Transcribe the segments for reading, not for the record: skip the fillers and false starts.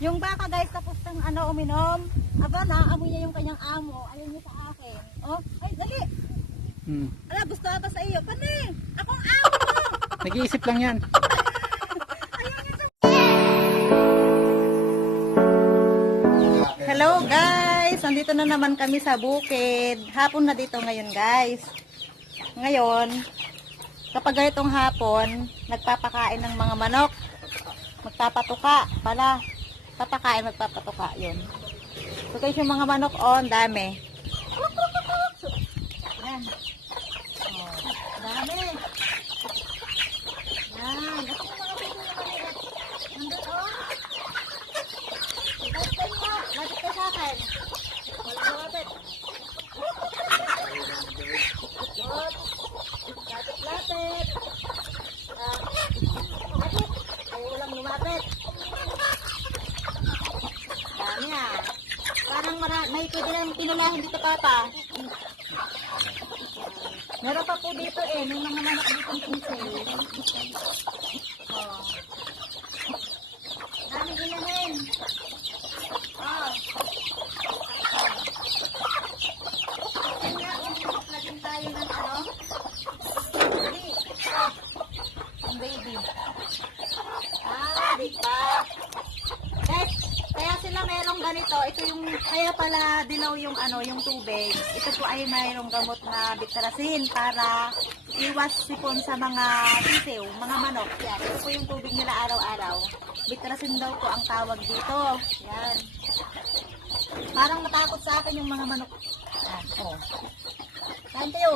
Yung baka guys, tapos ng ano, uminom. Aba, naamoy niya yung kanyang amo. Ayun niya sa akin. Oh, ay, dali. Ala, gusto ata sa iyo. Pani, akong amo. Nag-iisip lang yan. Hello guys, nandito na naman kami sa bukid. Hapon na dito ngayon guys. Ngayon, kapag ganitong hapon, nagpapakain ng mga manok. Magpapatuka pala. Papakain, magpapatuka yun. So guys, yung mga manok on, dami. Yan. Oh, dami. Yan. Ito yung mga pito na maliit. Nandun on. Lapit ka sa akin. Walang lapit. Lapit. Lapit. Ay, walang lumapit. Dami ah. Parang may pwede lang pinulahin dito papa. Meron pa po dito eh. May mga manok dito ng pinsel. Oh. Dami ilahin. Oh. Kanya, lagyan tayo ng ano? Dali. Oh. Ang baby. Ah, di ba? Guys, kaya sila merong ganito. Ito yung, kaya pala dilaw yung ano, yung tubig. Ito po ay mayroong gamot na bitrasin para iwas sipon sa mga sisiw, mga manok. Yan. Ito po yung tubig nila araw-araw. Bitrasin daw po ang tawag dito. Yan. Parang matakot sa akin yung mga manok. Yan. Oh. Kain tayo.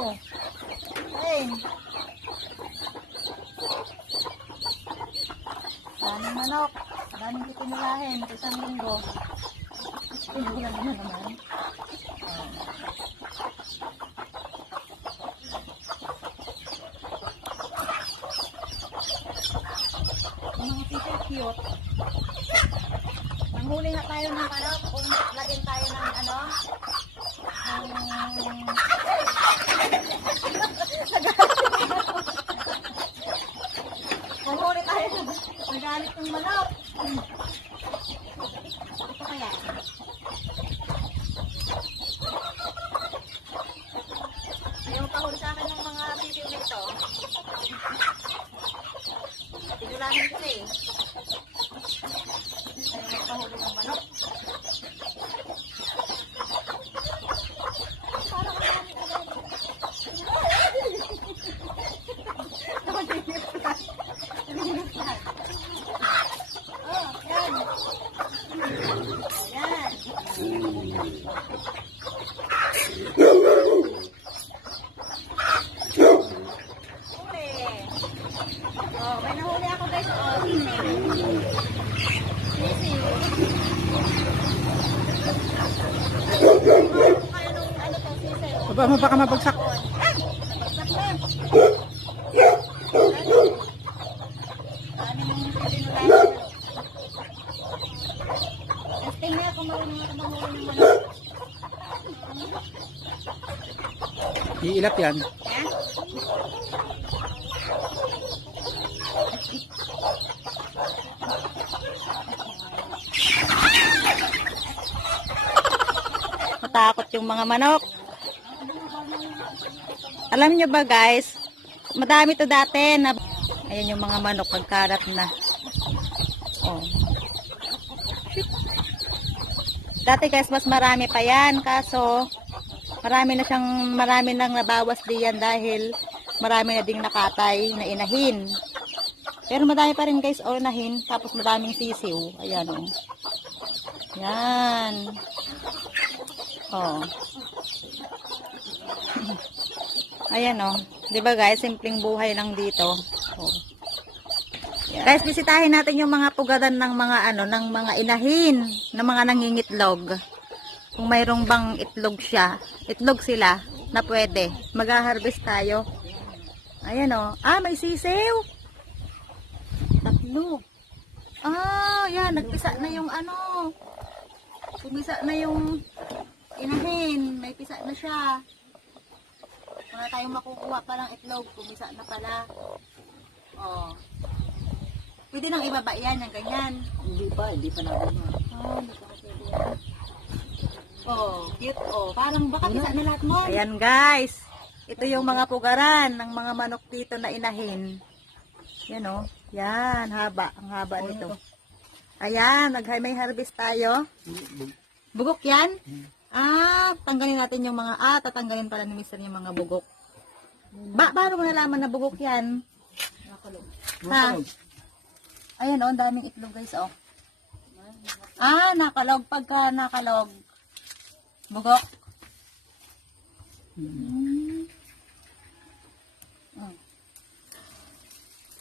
Kain. Daming manok. Daming itinulahin. Isang linggo. Linggo lang naman. Ang mga picture cute. Nanghuli nga tayo ng ano, kung lagyan tayo ng ano, nanghuli tayo ng nagalit ng manok. Ito kaya. Ayaw pahuli sa akin ng mga video na ito. Pinulahin ko eh. Ayaw pahuli ng manok. Parang ang dami ko dami. Oh, yan. Ayan. Huli. Oh, may nahuli ako guys. Oh, sisiw. Kaya nung ano to, sisiw. Aba mo baka mabagsak. Ay! Nabagsak na. Ano yung pinulahin? Testing na kung marunong ako mahuli ng manok. Iilat yan. Matakot yung mga manok. Alam nyo ba guys, madami to dati na ayan yung mga manok pagkarat na. Oh. Dati guys mas marami pa yan, kaso marami nang nabawas diyan dahil marami na ding nakatay na inahin. Pero madami pa rin guys inahin, tapos madaming sisiw. Ayan oh. Yan. Oh. Ayan oh. 'Di ba guys, simpleng buhay lang dito. Oh. Yeah. Guys, bisitahin natin yung mga pugadan ng mga ano, ng mga inahin, ng mga nangingitlog. Kung mayroong bang itlog siya, itlog sila na pwede. Mag-harvest tayo. Ayan oh. Ah, may sisiw. Tatlo. Ah, yan, nagpisa na yung ano. Pumisa na yung inahin, may pisa na siya. Wala tayong makukuha palang itlog, pumisa na pala. Oh. Pwede nang ibaba yan, yung ganyan. Hindi pa natin na. Oh, hindi pa pwede yan. Oh, cute oh. Parang baka bisa na lahat mo. Ayan guys. Ito yung mga pugaran ng mga manok dito na inahin. Yan oh. Yan, haba. Ang haba nito. Ayan, may harvest tayo. Bugok yan? Tanggalin natin yung mga, tatanggalin pala ni Mr. yung mga bugok. Paano mo nalaman na bugok yan? Ha? Ayan oh, ang daming itlog guys oh. Nakalog. Pagka nakalog, bugok.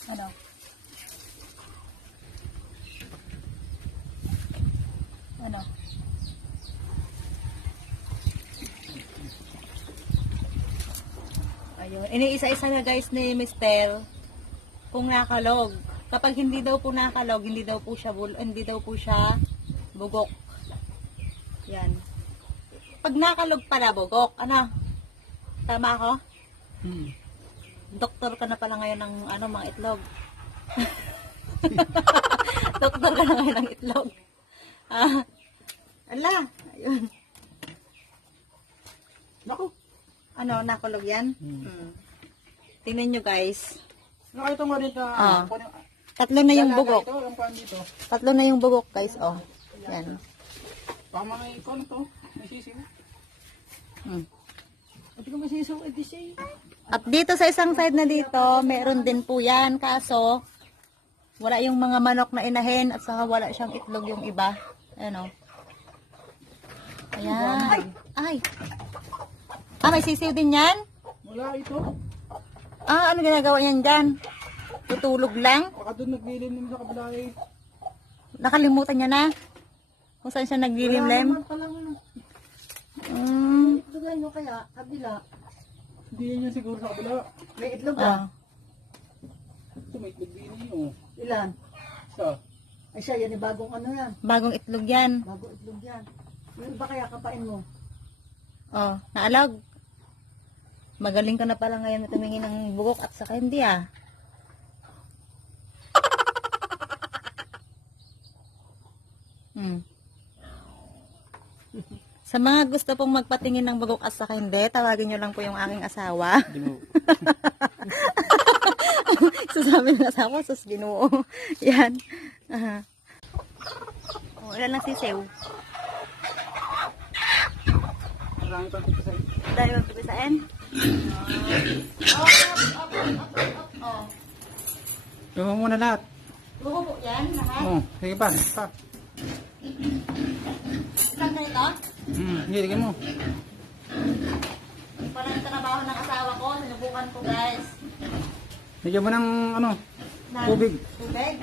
Ano? Ano? Ayun. Iniisa-isa na guys ni Mr. kung nakalog. Kapag hindi daw po nakalog, hindi daw po siya bugok. Yan. Pag nakalog pala bugok, ano? Tama ako? Doktor ka na pala ngayon ng mga itlog. Doktor ka na ngayon ng itlog. Ala, ayun. Naku. Ano, nakulog yan? Tingnan nyo guys. Nakita mo rin na. Tatlo na yung bugok. Ito, yung pan dito. Tatlo na yung bugok guys, oh. Yan. Tama nga ikaw na to. May sisiw. Pati ko may sisiw, edi siya. At dito sa isang side na dito, meron din po yan. Kaso, wala yung mga manok na inahin at saka wala siyang itlog yung iba. Ayan, oh. Ayan. Ay. May sisiw din yan? Wala ito. Ano ginagawa niyan dyan? Tutulog lang? Baka doon naglililim sa kabila eh. Nakalimutan niya na? Kung saan siya naglilimlim? Wala naman pala ano. Itlogan nyo kaya, kabila. Hindi yan yung siguro sa kabila. May itlog Ito may itlog din yun. Ilan? Isa. Ay siya, yan yung bagong ano yan. Bagong itlog yan. Bagong itlog yan. Yung iba kaya kapain mo? Naalag. Magaling ka na pala ngayon na tumingin ng bugok at saka hindi Sa mga gusto pong magpatingin ng bugok at saka hindi, tawagin nyo lang po yung aking asawa. Sasabi ng asawa, sus Ginoo. Yan. Ilan lang sisew? Marami pa dito sa'yo. Dahil magpipisain? Yung mo muna lahat. Buko po yan, lahat? Sige pa. Ilan na ito? Hindi, tignan mo. Parang trabaho ng asawa ko, sinubukan ko guys. Lagyan mo ng tubig. Tubig?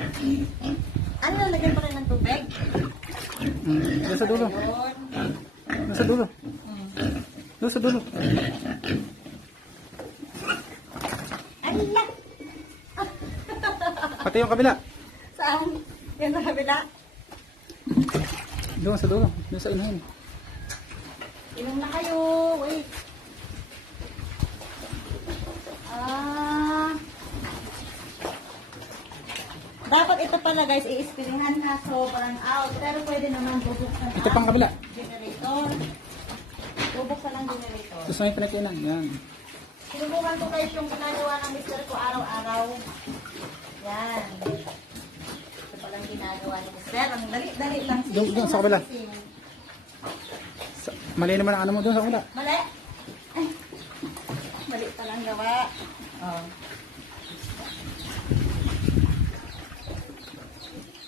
Ano, lagyan pa rin ng tubig? Doon sa dulo. Doon sa dulo. Doon sa dulo. Ala! Pati yung kabila. Saan? Yan sa kabila? Doon sa dulo. Doon sa inahin. Inom na kayo. Wait. Dapat ito pala guys, i-spillingan na sobrang out. Pero pwede naman bubuksan Ito pang kabila. Generator. Bubuksan ang generator. Tapos may pinatinan. Yan. Sinubukan ko guys yung ginagawa ng mister ko araw-araw. Yan. Ito palang ginagawa ni mister. Ang dali-dali lang. Doon sa kabila. Mali naman ang ano mo doon sa kabila. Mali? Ay. Mali palang gawa.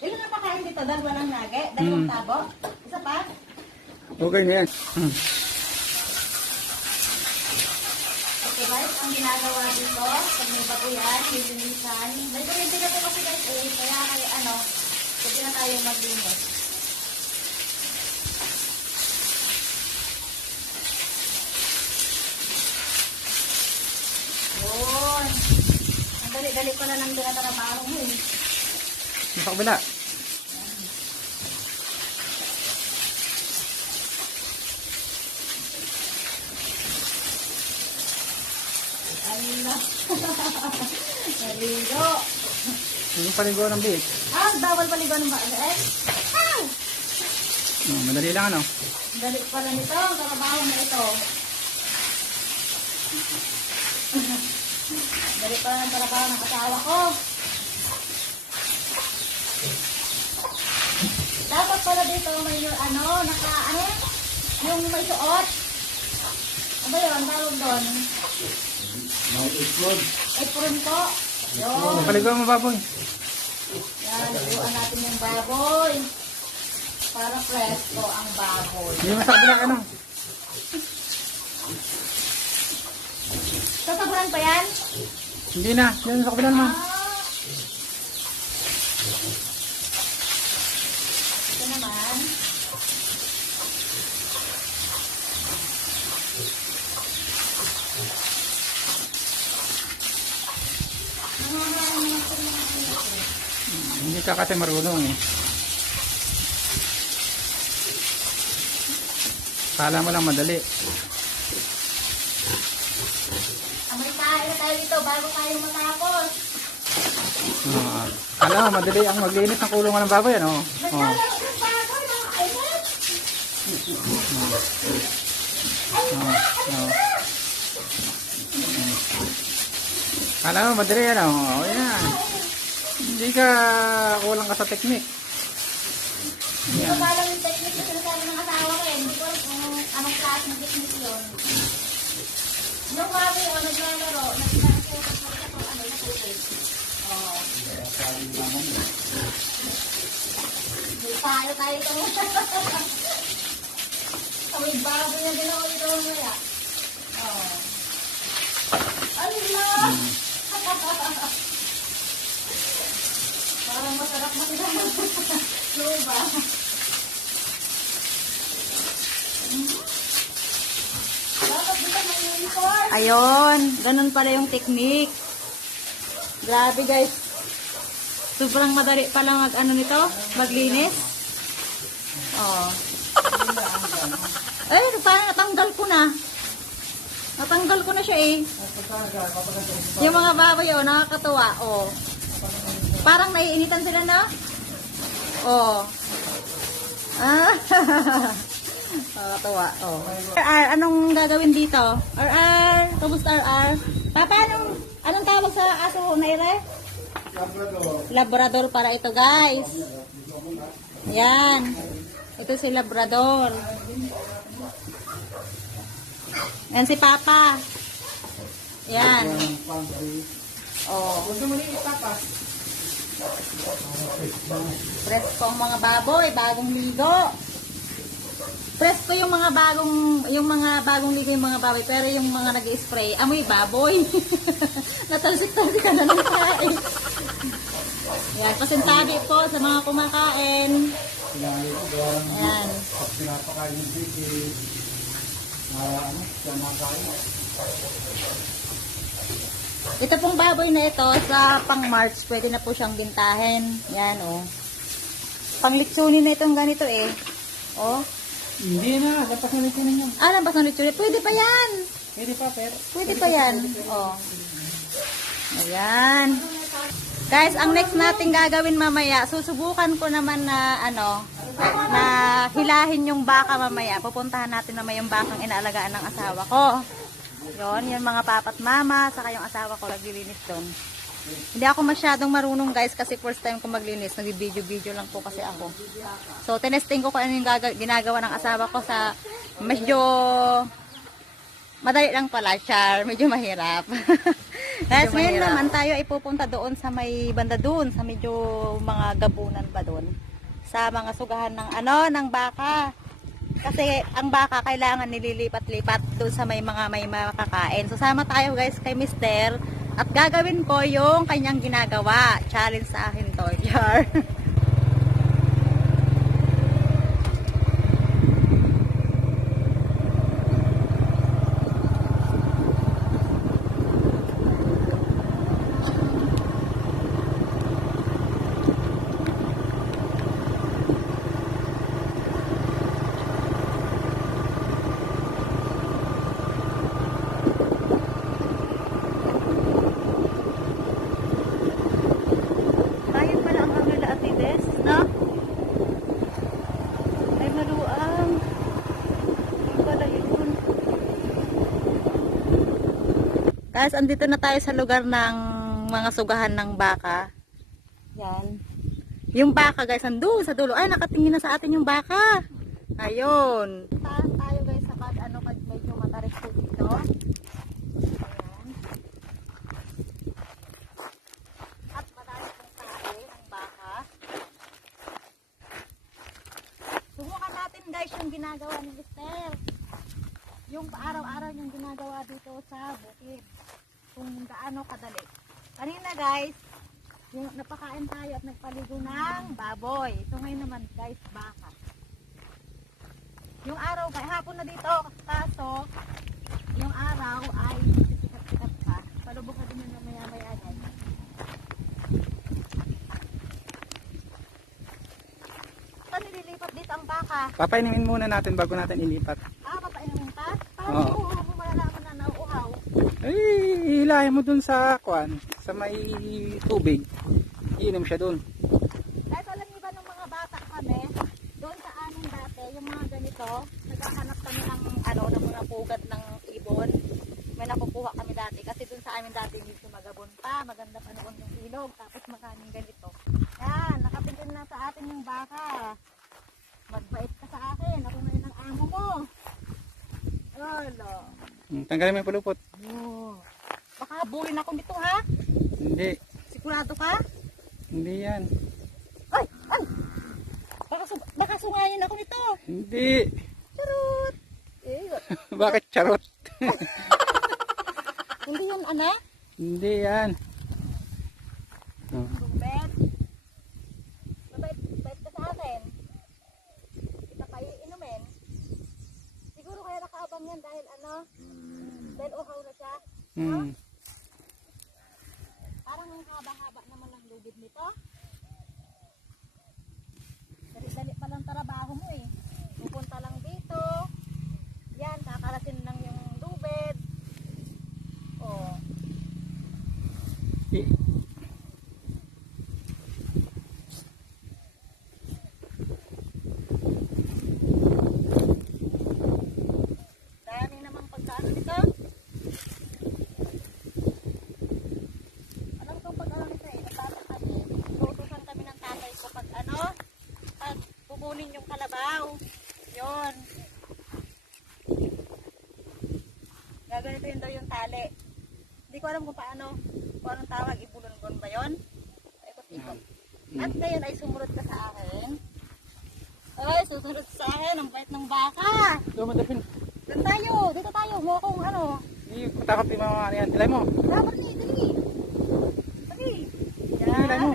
Ilan na pakain dito? Dalawa lang nage? Dalawang tabo? Isa pa? Okay na yan. Okay guys, ang ginagawa dito, pag may baguyan, lilinisan. May kuryente na po kasi guys kaya pwede na tayo maglinis. Yun. Ang dali-dali ko na lang tinatrabaho mo eh. Sa kabila. Naligo. Yung paliguan ng biik. Bawal paligo ng baka. Ow! Madali lang ano. Dali pala nito, ang trabaho na ito. Dali pala ang trabaho ng asawa ko. Dapat pala dito may yung may suot. Ano yun, tawag doon? Apron po. Yun. Paliguan mo baboy. Yan, luruan natin yung baboy. Para presko ang baboy. Hindi mo sa kabila ano. Sasaburan pa yan? Hindi na. Yan sa kabila naman. Ito naman. Hindi ka kasi marunong eh. Kala mo lang madali. Amoy tayo tayo dito bago tayo matapos. Kala mo madali ang maglinis ng kulungan ng baboy ano. Maglalaro ng baboy, mga kailan? Kala mo madali ano. Yan. Hindi ka kulang ka sa technique. Hindi ko alam yung technique na sinasabi ng asawa ko eh. Hindi ko alam kung anong klase ng technique yun. Yung baboy o naglalaro, may tayo tayo ito. May baboy na din ako ito mamaya. Allah! Parang masarap magdala. Luba. Dapat dito may uniform. Ayun, ganun pala yung technique. Grabe guys. Sobrang madali pala maglinis. Oh. Eh, parang natanggal ko na. Natanggal ko na siya eh. Yung mga baboy nakakatuwa. Oh. Parang naiinitan sila na. Oh. Nakakatuwa. Oh. RR, anong gagawin dito? RR, kamusta RR? Papa, anong tawag sa aso na ire? Labrador para ito, guys. Yan. Ito si Labrador. Yan si Papa. Yan. Oh. Presko ang mga baboy, bagong ligo. Presko yung mga bagong ligo yung mga baboy, pero yung mga nag-spray, amoy baboy. Natalsik-talsik ka na ng kain. Yan, pasintabi po sa mga kumakain. Yan. Ito pong baboy na ito, sa pang March, pwede na po siyang bintahin. Yan, oh. Panglitsunin na itong ganito, eh. Oh. Hindi na, dapat na litsunin yan. Lampas ng litsunin. Pwede pa yan. Pwede pa, pero. Pwede pa yan. Oh. Ayan. Guys, ang next natin gagawin mamaya, susubukan ko naman na, na hilahin yung baka mamaya. Pupuntahan natin mamaya yung bakang inaalagaan ng asawa ko. Yun, yung mga papat mama, saka yung asawa ko naglilinis doon. Hindi ako masyadong marunong guys kasi first time ko maglinis. Nag-video-video lang po kasi ako. So, tinesting ko kung ano yung ginagawa ng asawa ko sa medyo madali lang pala, char. Medyo mahirap. Guys, ngayon naman tayo ay pupunta doon sa may banda doon, sa medyo mga gabunan pa doon. Sa mga sugahan ng ng baka. Kasi ang baka kailangan nililipat-lipat doon sa may makakain. So sama tayo guys kay Mister at gagawin ko yung kanyang ginagawa. Challenge sa akin to. Char. Guys, andito na tayo sa lugar ng mga sugahan ng baka. Yan. Yung baka guys, andun sa dulo. Ay, nakatingin na sa atin yung baka. Ayun. Tayo guys sa pag medyo matarik po dito. Ayan. At madami pong tae ng baka. Subukan natin guys yung ginagawa ni Mister. Yung araw-araw yung ginagawa dito sa bukid. Kung gaano kadali. Kanina guys, yung napakain tayo at nagpaligo ng baboy. Ito ngayon naman guys, baka. Yung araw, hapon na dito, kaso yung araw ay sikat-sikat pa. Palubok na din yung maya-maya guys. Saan nililipat dito ang baka? Papainimin muna natin bago natin ilipat. Papainin mo pa? Paano mo malalaman na nauuhaw? Ay, hilahin mo dun sa kwan, sa may tubig. Iinom siya dun. Kahit alam niyo ba ng mga bata kami, doon sa amin dati, yung mga ganito, naghahanap kami ng mga pugad ng ibon. May nakukuha kami dati kasi doon sa amin dati dito magabon pa, maganda pa noon yung ilog, tapos maraming ganito. Yan, nakapintin na sa atin yung baka. Magbait ka sa akin, ako ngayon ang amo mo. Olo. Tanggalin mo yung pulupot. Oh. Baka habulin ako nito ha? Hindi. Sigurado ka? Hindi yan. Ay! Ay! Baka sungayin ako nito. Hindi. Charot! Eh, Bakit charot? hindi yan, ana? Hindi yan. Oh. Bed. Mabait ka sa akin. Kita pa iinumin. Siguro kaya nakaabang yan dahil dahil uhaw na siya. Hmm. Parang ang haba-haba naman ang lugid nito. Dali-dali pa lang trabaho mo eh. Pupunta lang dito. Yan, kakarasin lang yung lubid. Oh. I- Dami namang pagkaano nito. Alam ko pag nito eh, nagtata kami. Tutusan kami ng tatay ko pag pag pupunin yung kalabaw. Yun. Gaganituin daw yung tali. Hindi ko alam kung anong tawag, ibulungon ba yun? Ikot-ikot. At ngayon ay sumunod ka sa akin. Ay, susunod sa akin, ang bait ng baka. Dumadapin. Doon tayo, dito tayo. Mo akong Hindi ko takot yung mga ano yan. Tilay mo. dapat ni, dali. Dali. Tilay mo.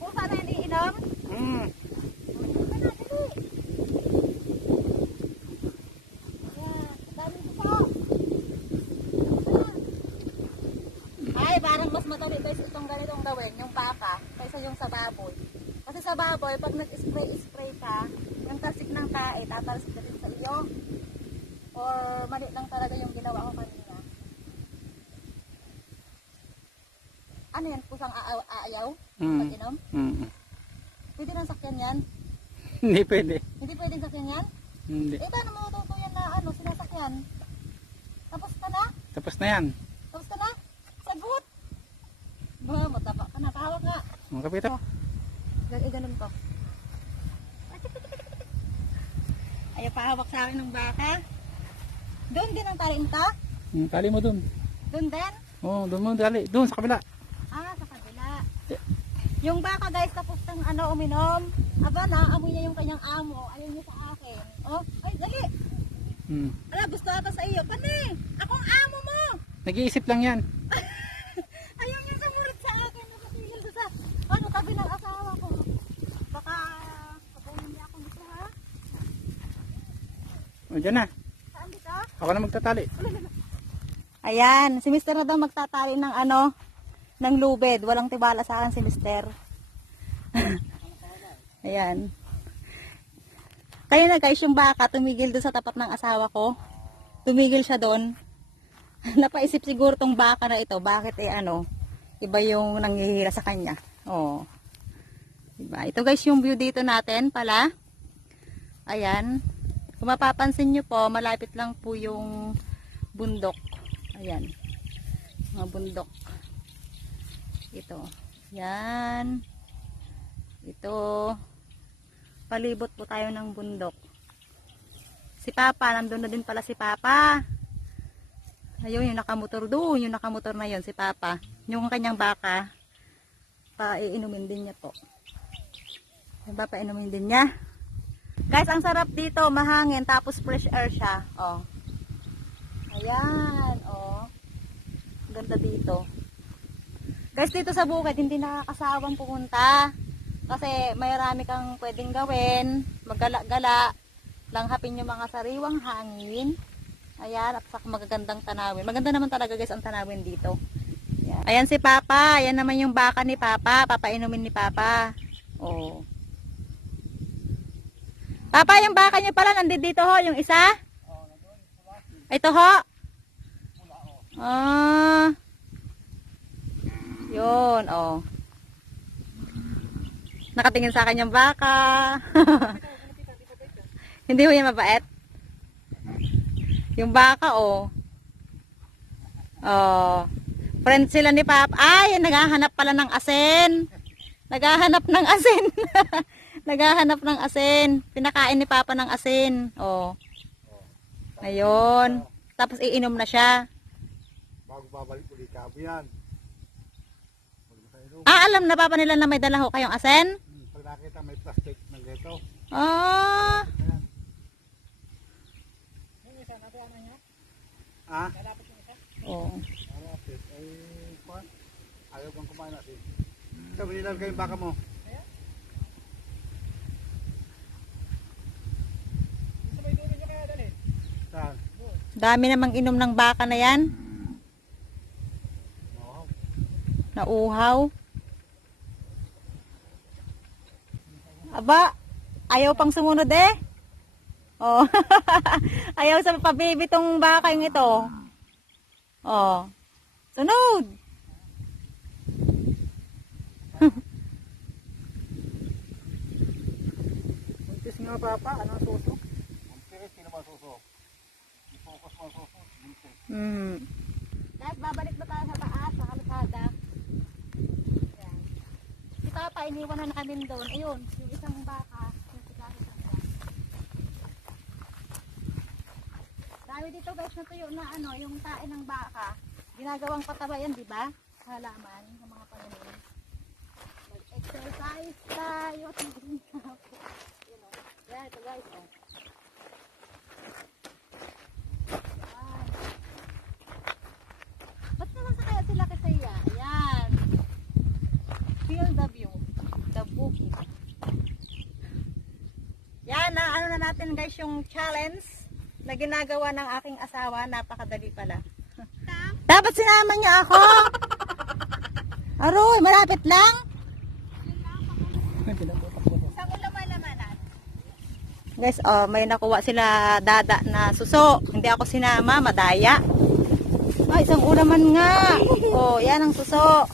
Kung sana hindi inom, Hmm. dali na, dali. Yan, dami dito. Ay, parang mas madali guys itong ganitong gawin, yung baka, kaysa yung sa baboy. Kasi sa baboy, pag nag-spray ka, yung tasik ng tae, tatalsik na din sa iyo. Or mali lang talaga yung ginawa ko kanina. Ano yan? Pusang aayaw? Pag inom? Hmm. Pwede nang sakyan yan? Hindi pwede. Hindi pwedeng sakyan yan? Hindi. Eh, paano matututo yan na sinasakyan? Tapos ka na? Tapos na yan. Tapos ka na? Sagot! Ba, mataba ka na. Pahawak nga. Mga kapito. Ganun ko. Ayaw pahawak sa akin ng baka. Doon din ang taliin ka? Tali mo dun. Doon din? Oh, dun mo tali. Dun sa kabila. Ah, sa kabila. Yung baka guys, tapos ng uminom. Aba, naamoy niya yung kanyang amo. Ayaw niya sa akin. Oh, ay, dali. Ala, gusto ata sa iyo. Pani, akong amo mo. Nag-iisip lang yan. Ayaw niya sumunod sa akin. Nakatigil ko sa, tabi ng asawa ko. Baka, kapunin niya ako dito ha. O, dyan na. Saan dito? Ako na magtatali. Ayan, si Mister na daw magtatali ng ng lubid. Walang tibala sa akin si Mister. Ayan. Kaya na guys, yung baka tumigil doon sa tapat ng asawa ko. Tumigil siya doon. Napaisip siguro tong baka na ito. Bakit iba yung nanghihira sa kanya. Oh. Diba? Ito guys yung view dito natin pala. Ayan. Kung mapapansin nyo po, malapit lang po yung bundok. Ayan. Mga bundok. Ito. Yan. Ito. Palibot po tayo ng bundok. Si Papa, nandun na din pala si Papa. Ayun, yung nakamotor doon. Yung nakamotor na yun, si Papa. Yung kanyang baka, iinumin din niya po. Yung baka, inumin din niya. Guys, ang sarap dito, mahangin, tapos fresh air siya. Oh. Ayan, oh. Ganda dito. Guys, dito sa bukid, hindi nakakasawang pumunta. Kasi marami kang pwedeng gawin. Maggala-gala. Langhapin yung mga sariwang hangin. Ayan, at saka magagandang tanawin. Maganda naman talaga guys ang tanawin dito. Ayan. Ayan si Papa. Ayan naman yung baka ni Papa. Papainumin ni Papa. Oh. Papa, yung baka niyo pala nandito ho, yung isa? Ito ho? Ah. Yun, oh. Nakatingin sa akin yung baka. Hindi mo yan mabait? Yung baka, oh. Oh. Friend sila ni Papa. Ay, naghahanap pala ng asin. Naghahanap ng asin. Naghahanap ng asin. Pinakain ni Papa ng asin. Oh. Ayun. Tapos iinom na siya. Bago babalik ulit kabo yan. Ah, alam na Papa nila na may dala ho kayong asin? Pag nakita may plastic ng geto. Ah. Ah? Oh. Malapit. Ay, kuhan. Ayaw bang kumain natin. Sabi nila kayong baka mo. Saan? Dami namang inom ng baka na yan. Oo. Nauhaw. Aba, ayaw pang sumunod eh. Oh. Ayaw sa pabibi tong baka yung ito. Oh. Sunod. Buntis nga Papa, anong suso? Ang pirit, sino ba suso? I-focus mo ang suso. Buntis. Guys, babalik na tayo sa taas, sa kalsada. Ayan. Si Papa, iniwan na namin doon. Ayun, yung isang baka. Yung sigari sa mga. Dami dito guys na tuyo na ano, yung tae ng baka. Ginagawang pataba yan, di ba? Sa halaman, ng mga pananim. Mag-exercise tayo. Tingin na ako. Yun o. Yan, ito guys. Oh. Ayan. Ba't naman sa kaya sila kasi yan? Ayan. Feel the view. The bukid. Yan na ano na natin guys yung challenge na ginagawa ng aking asawa. Napakadali pala. Dapat sinama niya ako. Aroy, malapit lang. Sa ulaman-lamanan. Guys, oh, may nakuha sila dada na suso. Hindi ako sinama, madaya. Ay, isang ulaman nga. Oh, yan ang suso.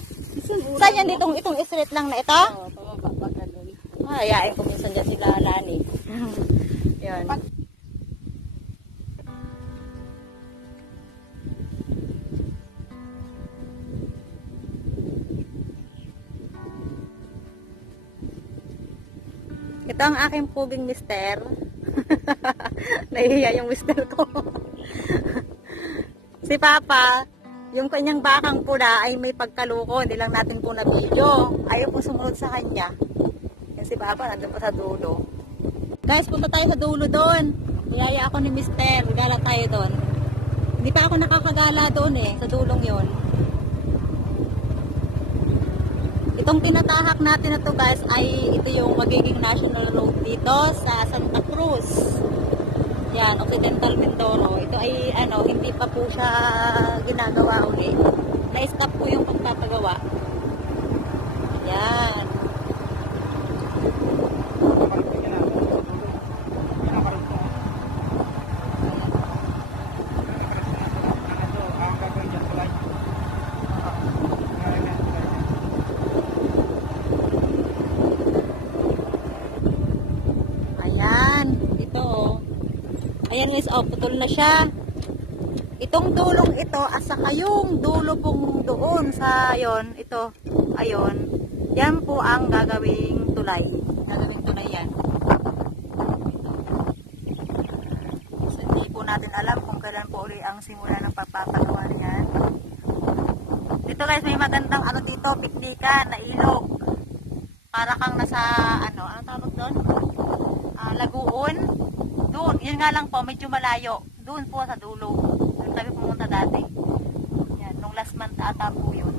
Saan yan ditong itong isrit lang na ito? Oo, pamababa ka doon. Ayain ko minsan dyan sila Lani. Yan. Ito ang aking puging mister. Nahihiya yung mister ko. Si Papa, yung kanyang bakang pula ay may pagkaluko. Hindi lang natin po na video. Ayaw po sumunod sa kanya. Yan si Papa, nandun pa sa dulo. Guys, punta tayo sa dulo doon. Niyaya ako ni mister. Gala tayo doon. Hindi pa ako nakakagala doon eh. Sa dulong yon. Itong tinatahak natin na to guys ay ito yung magiging national road dito sa Santa Cruz. Yan, Occidental Mindoro. Ito ay ano, hindi pa po siya ginagawa uli. Na-stop po yung pagpapagawa. Yan. Ayan, dito oh. Ayan guys, oh, putol na siya. Itong dulong ito, asa kayong dulo pong doon sa yon, ito, ayon. Yan po ang gagawing tulay. Gagawing tulay yan. So, hindi po natin alam kung kailan po uli ang simula ng pagpapagawa niyan. Dito guys, may magandang ano dito, piknikan na ilog. Para kang nasa, ano tawag doon? Lagoon. Doon, yun nga lang po, medyo malayo. Doon po sa dulo. Doon kami pumunta dati. Yan, nung last month ata po yun.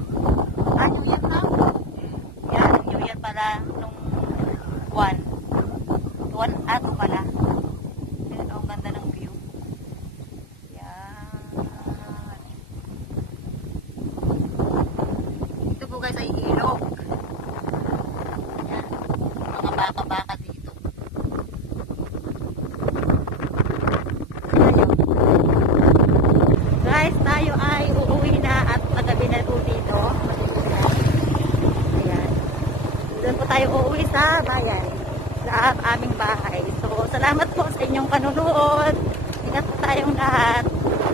New Year na? Yan, New Year pala nung 1 pala. Yan, ang ganda ng view. Yan. Ito po guys ay ilog. Yan, mga baka-baka dito. Guys, tayo ay uuwi na at magabi na po dito. Ayan. Doon po tayo uuwi sa bayan. Sa aming bahay. So, salamat po sa inyong panunood. Ingat po tayong lahat.